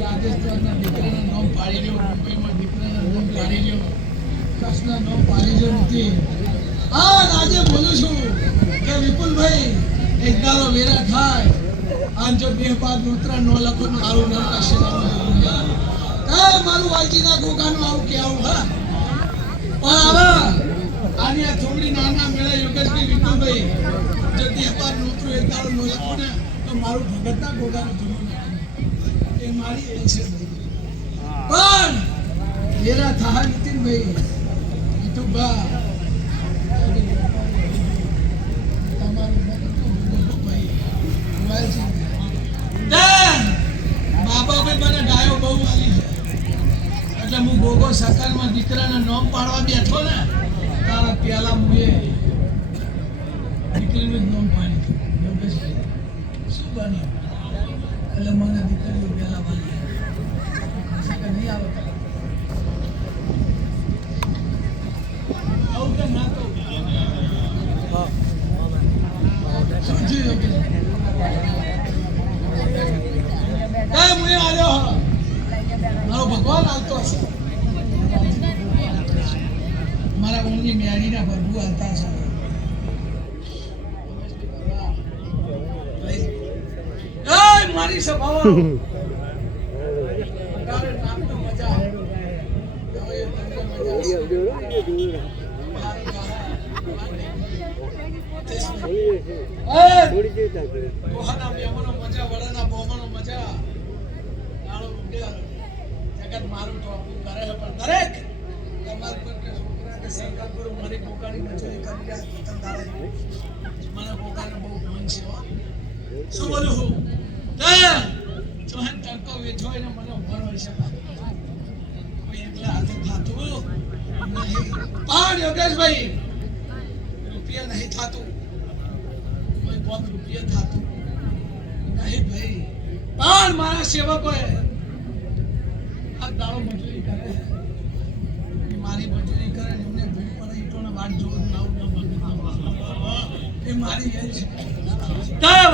રાજસ્થાનના દીકરાના નામ પાડી લ્યો, મુંબઈમાં દીકરાના નામ પાડી લ્યો, કચ્છના નામ પાડી લ્યો નથી. હા, આજે બોલું છું કે વિપુલભાઈ એક દાડો વેરા થાય અને જો બે બાદ નોતરા નો લખો મારું નામ કશે કાય મારું વાલજીના ગોગાનું આવું કે આવું. હા, પણ આવા આની આ થોડી નાના મેળા યોગેશભાઈ વિપુલભાઈ જો બે બાદ નોતરો એક દાડો નો લખો ને તો મારું ભગતના ગોગાનું થોડું મારી એ છે. પણ વેરા થા નીતિનભાઈ ઈટુબા તમારું ભાઈ બાબા ભાઈ મને ગાયો બહુ વાલી છે એટલે હું ગોગો સકારમાં દીકરાના નામ પાડવા બેઠો ને તારા પેલા મુએ દીકરીનું નામ પાડી યોગેશભાઈ શું બન્યું એટલે મને દીકરીઓ પેલા વાલી નહીં આવે આવું કે ના તો સમજી મુએ આવ્યો મારો ભગવાન આવતો હશે મારા ઊંઘની મેળીના ભરભુ આવતા હશે મારી સભાઓ મારું ટોપું કરે છે પણ દરેક તમાર પર છોકરાને સરકાર પર મારી કોકાની મજૂરી કરી મને કોકાને બહુ મન છે. શું બોલું હું ચોહન તડકો વેઠો એને મને ઉભર હોય છે કોઈ એકલા હાથે થાતું નહીં. પણ યોગેશભાઈ રૂપિયા નહીં થાતું કોઈ કોમ રૂપિયા થાતું નહીં ભાઈ. પણ મારા સેવકોએ આ દાડો મજૂરી કરે મારી મજૂરી કરે એમને ભૂલ પડે ઈટોને વાટ જોવું ના એ મારી એ છે. બતાવો